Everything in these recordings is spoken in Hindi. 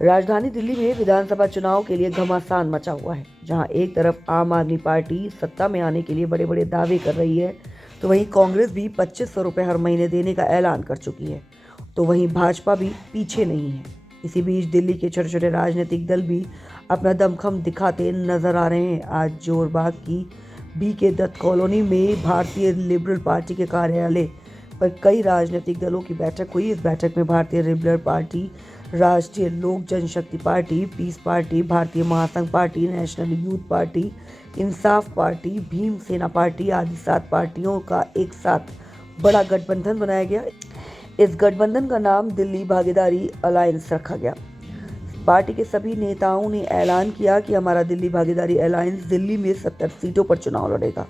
राजधानी दिल्ली में विधानसभा चुनाव के लिए घमासान मचा हुआ है। जहां एक तरफ आम आदमी पार्टी सत्ता में आने के लिए बड़े बड़े दावे कर रही है, तो वहीं कांग्रेस भी 2500 रुपये हर महीने देने का ऐलान कर चुकी है। तो वहीं भाजपा भी पीछे नहीं है। इसी बीच दिल्ली के छोटे छोटे राजनीतिक दल भी अपना दमखम दिखाते नजर आ रहे हैं। आज जोरबाग की BK दत्त कॉलोनी में भारतीय लिबरल पार्टी के कार्यालय पर कई राजनीतिक दलों की बैठक हुई। इस बैठक में भारतीय लिबरल पार्टी, राष्ट्रीय लोक जनशक्ति पार्टी, पीस पार्टी, भारतीय महासंघ पार्टी, नेशनल यूथ पार्टी, इंसाफ पार्टी, भीम सेना पार्टी आदि 7 पार्टियों का एक साथ बड़ा गठबंधन बनाया गया। इस गठबंधन का नाम दिल्ली भागीदारी अलायंस रखा गया। पार्टी के सभी नेताओं ने ऐलान किया कि हमारा दिल्ली भागीदारी अलायंस दिल्ली में 70 सीटों पर चुनाव लड़ेगा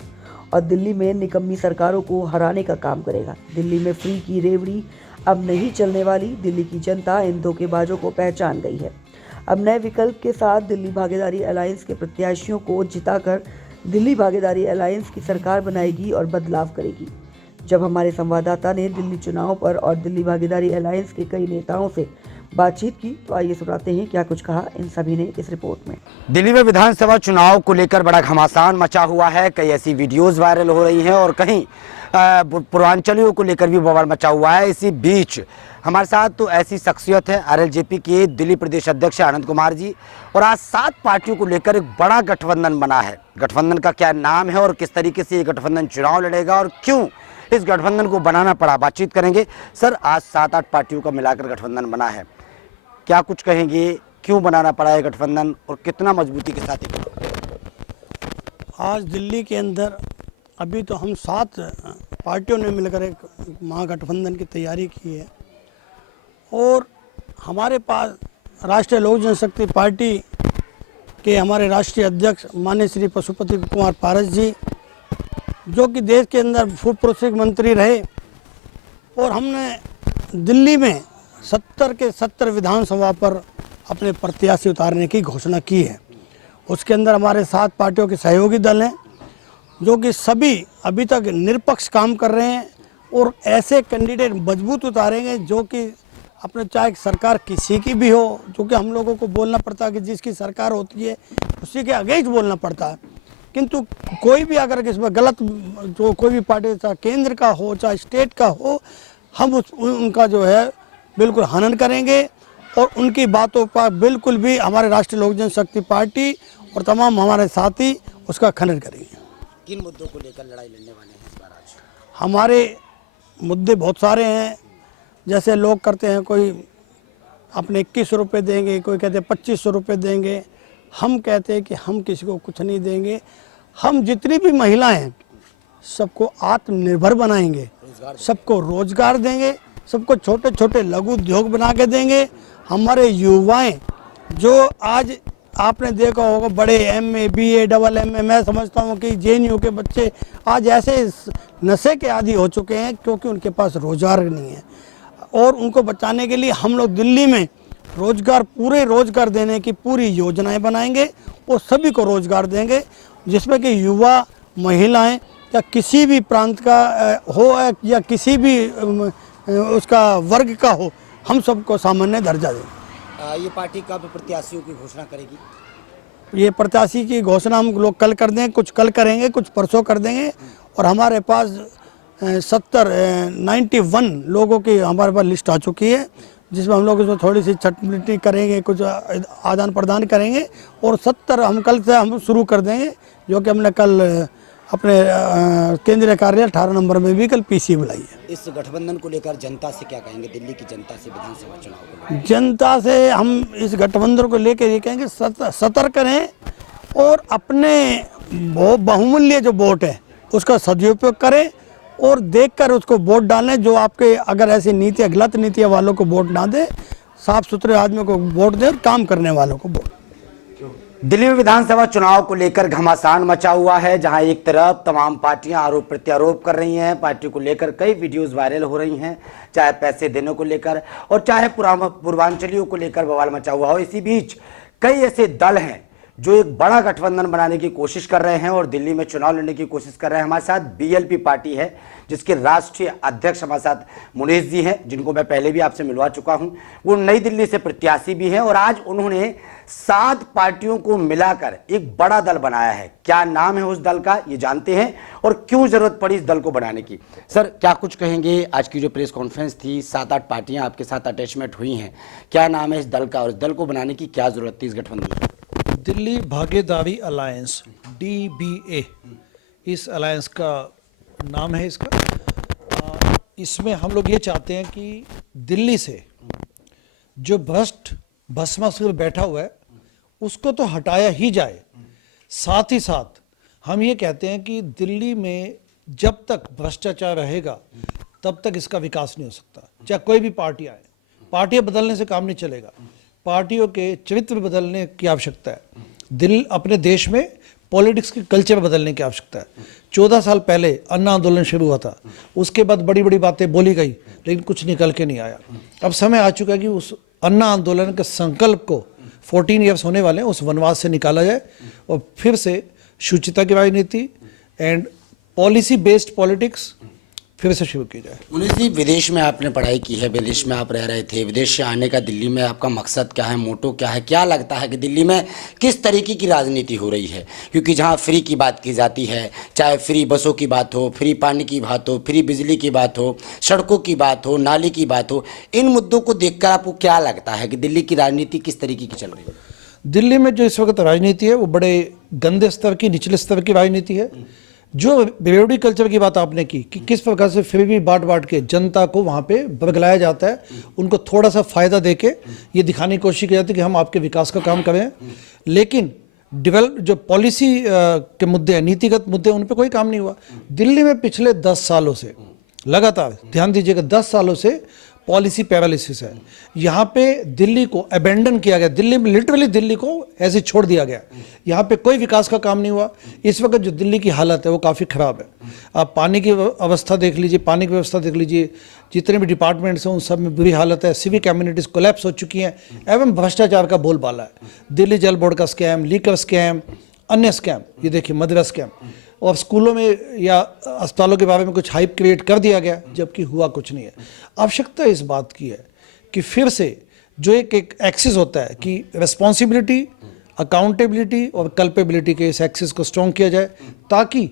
और दिल्ली में निकम्मी सरकारों को हराने का काम करेगा। दिल्ली में फ्री की रेवड़ी अब नहीं चलने वाली। दिल्ली की जनता इन धोखेबाजों को पहचान गई है। अब नए विकल्प के साथ दिल्ली भागीदारी अलायंस के प्रत्याशियों को जिताकर दिल्ली भागीदारी अलायंस की सरकार बनाएगी और बदलाव करेगी। जब हमारे संवाददाता ने दिल्ली चुनाव पर और दिल्ली भागीदारी अलायंस के कई नेताओं से बातचीत की, तो आइए सुनाते हैं क्या कुछ कहा इन सभी ने इस रिपोर्ट में। दिल्ली में विधानसभा चुनाव को लेकर बड़ा घमासान मचा हुआ है। कई ऐसी वीडियोस वायरल हो रही हैं और कहीं पूर्वांचलियों को लेकर भी बवाल मचा हुआ है। इसी बीच हमारे साथ तो ऐसी शख्सियत है RLJP के दिल्ली प्रदेश अध्यक्ष आनंद कुमार जी, और आज 7 पार्टियों को लेकर एक बड़ा गठबंधन बना है। गठबंधन का क्या नाम है और किस तरीके से ये गठबंधन चुनाव लड़ेगा और क्यों इस गठबंधन को बनाना पड़ा, बातचीत करेंगे। सर, आज 7-8 पार्टियों का मिलाकर गठबंधन बना है, क्या कुछ कहेंगे, क्यों बनाना पड़ा है गठबंधन और कितना मजबूती के साथ? आज दिल्ली के अंदर अभी तो हम 7 पार्टियों ने मिलकर एक महागठबंधन की तैयारी की है और हमारे पास राष्ट्रीय लोक जनशक्ति पार्टी के हमारे राष्ट्रीय अध्यक्ष माननीय श्री पशुपति कुमार पारस जी, जो कि देश के अंदर फूड प्रोसेसिंग मंत्री रहे, और हमने दिल्ली में 70 के 70 विधानसभा पर अपने प्रत्याशी उतारने की घोषणा की है। उसके अंदर हमारे 7 पार्टियों के सहयोगी दल हैं, जो कि सभी अभी तक निरपक्ष काम कर रहे हैं और ऐसे कैंडिडेट मजबूत उतारेंगे जो कि अपने चाहे सरकार किसी की भी हो, जो कि हम लोगों को बोलना पड़ता है कि जिसकी सरकार होती है उसी के अगेंस्ट बोलना पड़ता है। किंतु कोई भी अगर इसमें गलत, जो कोई भी पार्टी चाहे केंद्र का हो चाहे स्टेट का हो, हम उनका जो है बिल्कुल हनन करेंगे और उनकी बातों पर बिल्कुल भी हमारे राष्ट्रीय लोक जनशक्ति पार्टी और तमाम हमारे साथी उसका खंडन करेंगे। किन मुद्दों को लेकर लड़ाई लड़ने वाले हैं इस बार? आज हमारे मुद्दे बहुत सारे हैं। जैसे लोग करते हैं, कोई अपने 21 रुपये देंगे, कोई कहते हैं 2500 रुपये देंगे। हम कहते हैं कि हम किसी को कुछ नहीं देंगे। हम जितनी भी महिलाएं हैं सबको आत्मनिर्भर बनाएंगे, सबको रोजगार देंगे, सबको छोटे छोटे लघु उद्योग बना के देंगे। हमारे युवाएं जो आज आपने देखा होगा बड़े MA BA AA मैं समझता हूँ कि JNU के बच्चे आज ऐसे नशे के आदी हो चुके हैं क्योंकि उनके पास रोजगार नहीं है, और उनको बचाने के लिए हम लोग दिल्ली में पूरे रोजगार देने की पूरी योजनाएं बनाएंगे और सभी को रोजगार देंगे, जिसमें कि युवा, महिलाएं या किसी भी प्रांत का हो या किसी भी उसका वर्ग का हो, हम सबको सामान्य दर्जा दें। ये पार्टी कब प्रत्याशियों की घोषणा करेगी? ये प्रत्याशी की घोषणा हम लोग कल कर दें, कुछ कल करेंगे, कुछ परसों कर देंगे। और हमारे पास 91 लोगों की हमारे पास लिस्ट आ चुकी है, जिसमें हम लोग इसमें थोड़ी सी छटपटी करेंगे, कुछ आदान प्रदान करेंगे और 70 हम कल से हम शुरू कर देंगे, जो कि हमने कल अपने केंद्रीय कार्यालय 18 नंबर में भी कल PC बुलाई है। इस गठबंधन को लेकर जनता से क्या कहेंगे, दिल्ली की जनता से विधानसभा चुनाव को? जनता से हम इस गठबंधन को लेकर ये कहेंगे सतर्क रहें और अपने बहुमूल्य जो वोट है उसका सदुपयोग करें और देखकर उसको वोट डालें। जो आपके अगर ऐसी नीतियाँ, गलत नीतियाँ वालों को वोट ना दें, साफ सुथरे आदमी को वोट दें और काम करने वालों को वोट। दिल्ली में विधानसभा चुनाव को लेकर घमासान मचा हुआ है, जहां एक तरफ तमाम पार्टियां आरोप प्रत्यारोप कर रही हैं। पार्टी को लेकर कई वीडियोस वायरल हो रही हैं, चाहे पैसे देने को लेकर और चाहे पूर्वांचलियों को लेकर बवाल मचा हुआ हो। इसी बीच कई ऐसे दल हैं जो एक बड़ा गठबंधन बनाने की कोशिश कर रहे हैं और दिल्ली में चुनाव लड़ने की कोशिश कर रहे हैं। हमारे साथ बीएलपी पार्टी है जिसके राष्ट्रीय अध्यक्ष हमारे साथ मुनीष जी हैं, जिनको मैं पहले भी आपसे मिलवा चुका हूं। वो नई दिल्ली से प्रत्याशी भी हैं और आज उन्होंने 7 पार्टियों को मिलाकर एक बड़ा दल बनाया है। क्या नाम है उस दल का, ये जानते हैं और क्यों जरूरत पड़ी इस दल को बनाने की। सर, क्या कुछ कहेंगे? आज की जो प्रेस कॉन्फ्रेंस थी, 7-8 पार्टियां आपके साथ अटैचमेंट हुई हैं, क्या नाम है इस दल का और इस दल को बनाने की क्या जरूरत थी इस गठबंधन में? दिल्ली भागीदारी अलायंस, DBA, इस अलायंस का नाम है इसका। इसमें हम लोग ये चाहते हैं कि दिल्ली से जो भ्रष्ट भस्मासुर बैठा हुआ है उसको तो हटाया ही जाए। साथ ही साथ हम ये कहते हैं कि दिल्ली में जब तक भ्रष्टाचार रहेगा तब तक इसका विकास नहीं हो सकता। चाहे कोई भी पार्टी आए, पार्टियां बदलने से काम नहीं चलेगा, पार्टियों के चरित्र बदलने की आवश्यकता है। अपने देश में पॉलिटिक्स की कल्चर बदलने की आवश्यकता है। 14 साल पहले अन्ना आंदोलन शुरू हुआ था, उसके बाद बड़ी बड़ी बातें बोली गई लेकिन कुछ निकल के नहीं आया। अब समय आ चुका है कि उस अन्ना आंदोलन के संकल्प को 14 ईयर्स होने वाले हैं, उस वनवास से निकाला जाए और फिर से शुचिता की राजनीति एंड पॉलिसी बेस्ड पॉलिटिक्स फिर से शुरू की जाए। मुनीष जी, विदेश में आपने पढ़ाई की है, विदेश में आप रह रहे थे, विदेश से आने का दिल्ली में आपका मकसद क्या है, मोटो क्या है? क्या लगता है कि दिल्ली में किस तरीके की राजनीति हो रही है? क्योंकि जहां फ्री की बात की जाती है, चाहे फ्री बसों की बात हो, फ्री पानी की बात हो, फ्री बिजली की बात हो, सड़कों की बात हो, नाली की बात हो, इन मुद्दों को देखकर आपको क्या लगता है कि दिल्ली की राजनीति किस तरीके की चल रही है? दिल्ली में जो इस वक्त राजनीति है वो बड़े गंदे स्तर की, निचले स्तर की राजनीति है। जो बेरोडी कल्चर की बात आपने की कि किस प्रकार से फिर भी बांट के जनता को वहाँ पे बगलाया जाता है, उनको थोड़ा सा फायदा देके ये दिखाने की कोशिश की जाती है कि हम आपके विकास का काम करें, लेकिन जो पॉलिसी के मुद्दे हैं, नीतिगत मुद्दे, उन पे कोई काम नहीं हुआ। दिल्ली में पिछले 10 सालों से लगातार, ध्यान दीजिएगा, 10 सालों से पॉलिसी पैरालिसिस है। यहाँ पे दिल्ली को अबेंडन किया गया, दिल्ली में लिटरली दिल्ली को ऐसे छोड़ दिया गया। यहाँ पे कोई विकास का काम नहीं हुआ। इस वक्त जो दिल्ली की हालत है वो काफ़ी ख़राब है। आप पानी की अवस्था देख लीजिए, पानी की व्यवस्था देख लीजिए, जितने भी डिपार्टमेंट्स हैं उन सब में बुरी हालत है। सिविक कम्युनिटीज़ कोलैप्स हो चुकी हैं एवं भ्रष्टाचार का बोलबाला है। दिल्ली जल बोर्ड का स्कैम, लीकर स्कैम, अन्य स्कैम, ये देखिए मदिरा स्कैम, और स्कूलों में या अस्पतालों के बारे में कुछ हाइप क्रिएट कर दिया गया जबकि हुआ कुछ नहीं है। आवश्यकता इस बात की है कि फिर से जो एक एक्सिस होता है कि रिस्पॉन्सिबिलिटी, अकाउंटेबिलिटी और कल्पेबिलिटी के इस एक्सिस को स्ट्रॉन्ग किया जाए ताकि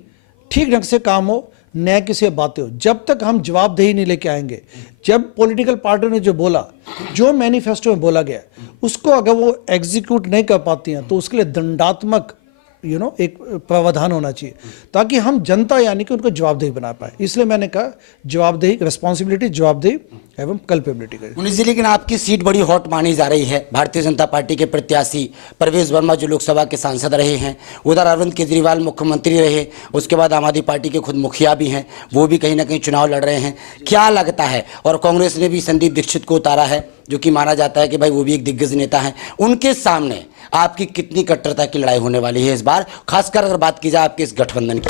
ठीक ढंग से काम हो, न किसी बातें हो। जब तक हम जवाबदेही नहीं लेके आएंगे, जब पॉलिटिकल पार्टियों ने जो बोला, जो मैनिफेस्टो में बोला गया, उसको अगर वो एग्जीक्यूट नहीं कर पाती हैं तो उसके लिए दंडात्मक एक प्रावधान होना चाहिए ताकि हम जनता यानी कि उनको जवाबदेही बना पाए। इसलिए मैंने कहा जवाबदेही, रिस्पॉन्सिबिलिटी, जवाबदेही एवं कल्पेबिलिटी का। मुनीष जी, लेकिन आपकी सीट बड़ी हॉट मानी जा रही है। भारतीय जनता पार्टी के प्रत्याशी परवेज वर्मा जो लोकसभा के सांसद रहे हैं, उधर अरविंद केजरीवाल मुख्यमंत्री रहे, उसके बाद आम आदमी पार्टी के खुद मुखिया भी हैं, वो भी कहीं ना कहीं चुनाव लड़ रहे हैं। क्या लगता है, और कांग्रेस ने भी संदीप दीक्षित को उतारा है जो कि माना जाता है कि भाई वो भी एक दिग्गज नेता हैं, उनके सामने आपकी कितनी कट्टरता की लड़ाई होने वाली है इस बार, खासकर अगर बात की जाए आपके इस गठबंधन की?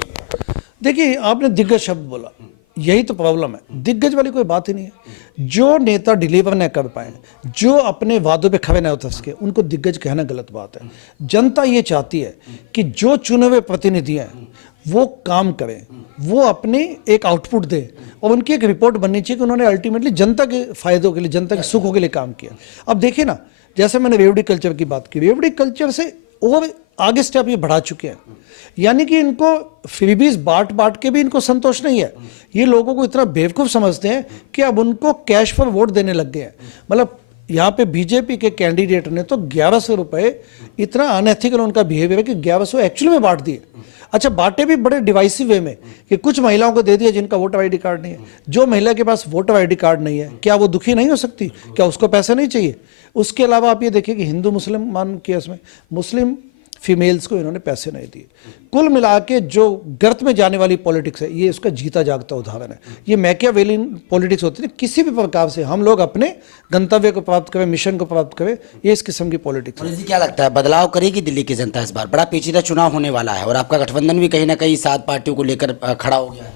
देखिए, आपने दिग्गज शब्द बोला, यही तो प्रॉब्लम है। दिग्गज वाली कोई बात ही नहीं है। जो नेता डिलीवर न कर पाए, जो अपने वादों पे खड़े न उतर सके, उनको दिग्गज कहना गलत बात है। जनता ये चाहती है कि जो चुने हुए प्रतिनिधि हैं वो काम करें, वो अपने एक आउटपुट दें और उनकी एक रिपोर्ट बननी चाहिए कि उन्होंने अल्टीमेटली जनता के फायदों के लिए, जनता के सुखों के लिए काम किया। अब देखिए ना, जैसे मैंने रेवड़ी कल्चर की बात की, रेवड़ी कल्चर से और आगे स्टेप ये बढ़ा चुके हैं, यानी कि इनको फ्रीबीज बांट के भी इनको संतोष नहीं है। ये लोगों को इतना बेवकूफ़ समझते हैं कि अब उनको कैश पर वोट देने लग गए हैं। मतलब यहाँ पे बीजेपी के कैंडिडेट ने तो 1100 रुपये, इतना अनएथिकल उनका बिहेवियर है कि 1100 एक्चुअली में बांट दिए। अच्छा, बांटे भी बड़े डिवाइसिव वे में कि कुछ महिलाओं को दे दिया जिनका वोटर आईडी कार्ड नहीं है। जो महिला के पास वोटर आईडी कार्ड नहीं है, क्या वो दुखी नहीं हो सकती? क्या उसको पैसा नहीं चाहिए? उसके अलावा आप ये देखिए कि हिंदू मुसलमान केस में मुस्लिम फीमेल्स को इन्होंने पैसे नहीं दिए। कुल मिला के जो गर्त में जाने वाली पॉलिटिक्स है, ये उसका जीता जागता उदाहरण है। ये मैकियावेलियन पॉलिटिक्स होती है। किसी भी प्रकार से हम लोग अपने गंतव्य को प्राप्त करें, मिशन को प्राप्त करें, ये इस किस्म की पॉलिटिक्स है। क्या लगता है, बदलाव करेगी दिल्ली की जनता इस बार? बड़ा पेचीदा चुनाव होने वाला है और आपका गठबंधन भी कहीं ना कहीं 7 पार्टियों को लेकर खड़ा हो गया है।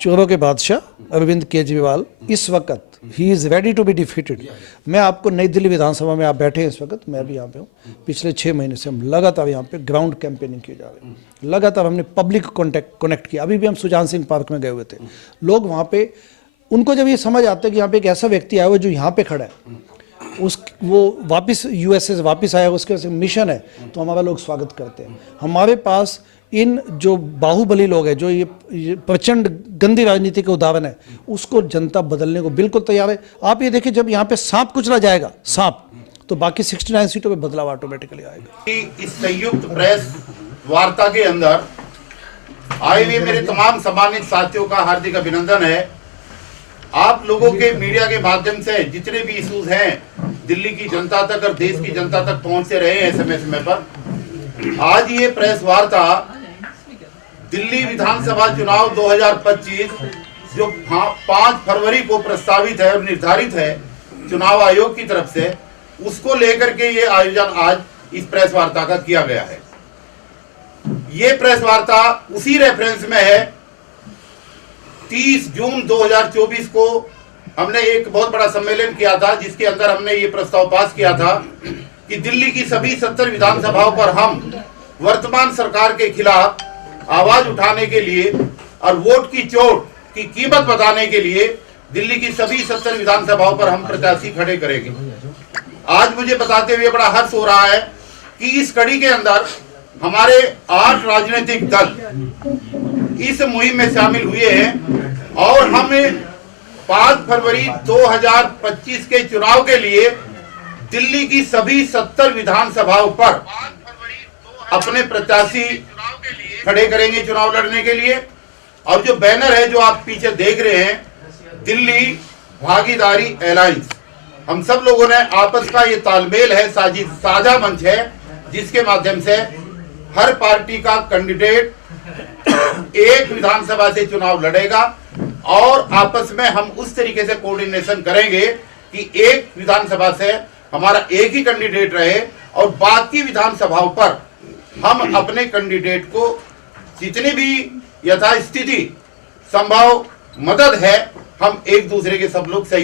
चोरों के बादशाह अरविंद केजरीवाल इस वक्त he is ready to be defeated. मैं आपको नई दिल्ली विधानसभा में आप बैठे हैं इस वक्त, मैं भी यहाँ पे हूँ। पिछले 6 महीने से हम लगातार यहाँ पे ग्राउंड कैंपेनिंग किए जा रहे हैं, लगातार हमने पब्लिक कनेक्ट किया। अभी भी हम सुजान सिंह पार्क में गए हुए थे। लोग वहाँ पे, उनको जब ये समझ आता है कि यहाँ पे एक ऐसा व्यक्ति आया हुआ जो यहाँ पे खड़ा है, वो वापस यूएसए से वापस आया, उसके पास मिशन है, तो हमारा लोग स्वागत करते हैं। हमारे पास इन जो बाहुबली लोग हैं, जो ये प्रचंड गंदी राजनीति के उदाहरण है, उसको जनता बदलने को बिल्कुल तैयार है। आप ये देखिए, जब यहाँ पे सांप कुचला जाएगा, सांप, तो बाकी 69 सीटों पे बदलाव ऑटोमेटिकली आएगा। इस संयुक्त प्रेस वार्ता के अंदर आए हुए मेरे तमाम सम्मानित साथियों का हार्दिक अभिनंदन है। आप लोगों के मीडिया के माध्यम से जितने भी इश्यूज हैं दिल्ली की जनता तक और देश की जनता तक पहुंचते रहे हैं समय समय पर। आज ये प्रेस वार्ता दिल्ली विधानसभा चुनाव 2025 जो 5 फरवरी को प्रस्तावित है और निर्धारित है चुनाव आयोग की तरफ से, उसको लेकर के ये आयोजन आज इस प्रेस वार्ता का किया गया है। ये प्रेस वार्ता उसी रेफरेंस में है। 30 जून 2024 को हमने एक बहुत बड़ा सम्मेलन किया था, जिसके अंदर हमने ये प्रस्ताव पास किया था कि दिल्ली की सभी 70 विधानसभाओं पर हम वर्तमान सरकार के खिलाफ आवाज उठाने के लिए और वोट की चोट की कीमत बताने के लिए दिल्ली की सभी 70 विधानसभाओं पर हम प्रत्याशी खड़े करेंगे। आज मुझे बताते हुए बड़ा हर्ष हो रहा है कि इस कड़ी के अंदर हमारे 8 राजनीतिक दल इस मुहिम में शामिल हुए हैं और हम 5 फरवरी 2025 के चुनाव के लिए दिल्ली की सभी 70 विधानसभाओं पर अपने प्रत्याशी खड़े करेंगे चुनाव लड़ने के लिए। और जो बैनर है जो आप पीछे देख रहे हैं, दिल्ली भागीदारी अलायंस, हम सब लोगों ने आपस का ये तालमेल है, साझा मंच है, जिसके माध्यम से हर पार्टी का कैंडिडेट एक विधानसभा से चुनाव लड़ेगा और आपस में हम उस तरीके से कोऑर्डिनेशन करेंगे कि एक विधानसभा से हमारा एक ही कैंडिडेट रहे और बाकी विधानसभाओं पर हम अपने कैंडिडेट को जितनी भी यथास्थिति संभव मदद है, हम एक दूसरे के सब लोग सही